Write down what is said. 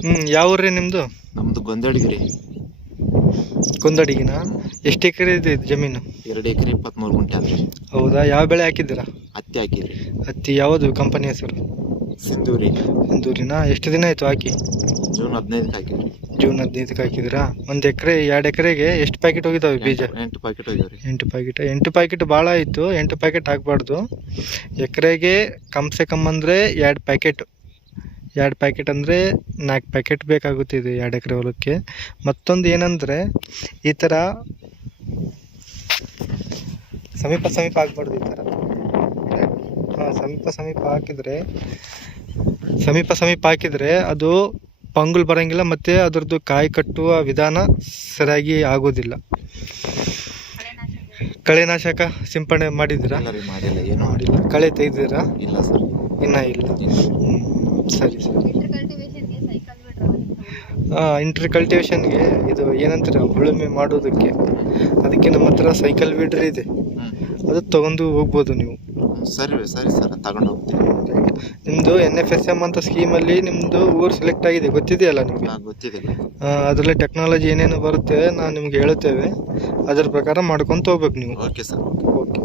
ಹ್ಞೂ ಯಾವ ಊರ್ರಿ ನಿಮ್ಮದು ನಮ್ದು ಗೊಂದಡಿಗಿರಿ ಕುಂದಡಿಗಿನ ಎಷ್ಟು ಎಕರೆ ಇದೆ ಇದು ಜಮೀನು? ಎರಡು ಎಕರೆ ಇಪ್ಪತ್ತ್ಮೂರು ಗುಂಟೆ ಆದ್ರಿ ಹೌದಾ? ಯಾವ ಬೆಳೆ ಹಾಕಿದ್ದೀರಾ? ಹತ್ತಿ ಹಾಕಿರಿ ಹತ್ತಿ ಯಾವುದು ಕಂಪನಿ ಹೆಸರು? ಸಿಂಧೂರಿ. ಸಿಂಧೂರಿನ? ಎಷ್ಟು ದಿನ ಆಯ್ತು ಹಾಕಿ? ಜೂನ್ ಹದಿನೈದಕ್ಕೆ ಹಾಕಿದ್ರಿ. ಜೂನ್ ಹದಿನೈದಕ್ಕೆ ಹಾಕಿದ್ರಾ ಒಂದು ಎಕರೆ ಎರಡು ಎಕರೆಗೆ ಎಷ್ಟು ಪ್ಯಾಕೆಟ್ ಹೋಗಿದಾವೆ ಬೀಜ? ಎಂಟು- ಪ್ಯಾಕೆಟ್ ಹೋಗ್ಯಾವ್ರಿ ಎಂಟು ಪ್ಯಾಕೆಟ್ ಎಂಟು ಪ್ಯಾಕೆಟ್ ಭಾಳ ಆಯಿತು. ಎಂಟು ಪ್ಯಾಕೆಟ್ ಹಾಕಬಾರ್ದು ಎಕರೆಗೆ ಕಮ್ಸೆ ಕಮ್ ಅಂದರೆ ಎರಡು ಪ್ಯಾಕೆಟ್ ಎರಡು ಪ್ಯಾಕೆಟ್ ಅಂದರೆ ನಾಲ್ಕು ಪ್ಯಾಕೆಟ್ ಬೇಕಾಗುತ್ತಿದೆ ಎರಡು ಎಕರೆ ಹೊಲಕ್ಕೆ. ಮತ್ತೊಂದು ಏನಂದರೆ ಈ ಥರ ಸಮೀಪ ಸಮೀಪ ಆಗ್ಬಾರ್ದು ಈ ಥರ ಹಾಂ ಸಮೀಪ ಸಮೀಪ ಹಾಕಿದರೆ ಸಮೀಪ ಸಮೀಪ ಹಾಕಿದರೆ ಅದು ಪಂಗುಲ್ ಬರೋಂಗಿಲ್ಲ ಮತ್ತು ಅದರದ್ದು ಕಾಯಿ ಕಟ್ಟುವ ವಿಧಾನ ಸರಿಯಾಗಿ ಆಗೋದಿಲ್ಲ. ಕಳೆನಾಶಕ ಸಿಂಪಡಣೆ ಮಾಡಿದ್ದೀರಾ? ಮಾಡಿಲ್ಲ. ಏನು ಮಾಡಿಲ್ಲ. ಕಳೆ ತೆಗೆದಿರಾ ಇಲ್ಲ ಸರ್. ಇನ್ನೂ ಇಲ್ಲ. ಸರಿ ಸರಿ. ಇಂಟರ್ ಕಲ್ಟಿವೇಶನ್ಗೆ ಇದು ಏನಂತೀರ ಉಳುಮೆ ಮಾಡೋದಕ್ಕೆ. ಅದಕ್ಕೆ ನಮ್ಮ ಹತ್ರ ಸೈಕಲ್ ವೀಡ್ರ್ ಇದೆ. ಅದು ತಗೊಂಡು ಹೋಗ್ಬೋದು ನೀವು. ಸರಿ ಸರಿ ಸರ್ ತಗೊಂಡು ಹೋಗ್ತೀನಿ. ನಿಮ್ಮದು ಎನ್ ಎಫ್ ಎಸ್ ಎಂ ಅಂತ ಸ್ಕೀಮಲ್ಲಿ ನಿಮ್ಮದು ಊರು ಸೆಲೆಕ್ಟ್ ಆಗಿದೆ. ಗೊತ್ತಿದೆಯಲ್ಲ ನಿಮಗೆ? ಗೊತ್ತಿದೆ ಅದರಲ್ಲಿ ಟೆಕ್ನಾಲಜಿ ಏನೇನು ಬರುತ್ತೆ ನಾನು ನಿಮ್ಗೆ ಹೇಳುತ್ತೇವೆ. ಅದರ ಪ್ರಕಾರ ಮಾಡ್ಕೊತ ಹೋಗ್ಬೇಕು ನೀವು. Okay sir. ಓಕೆ.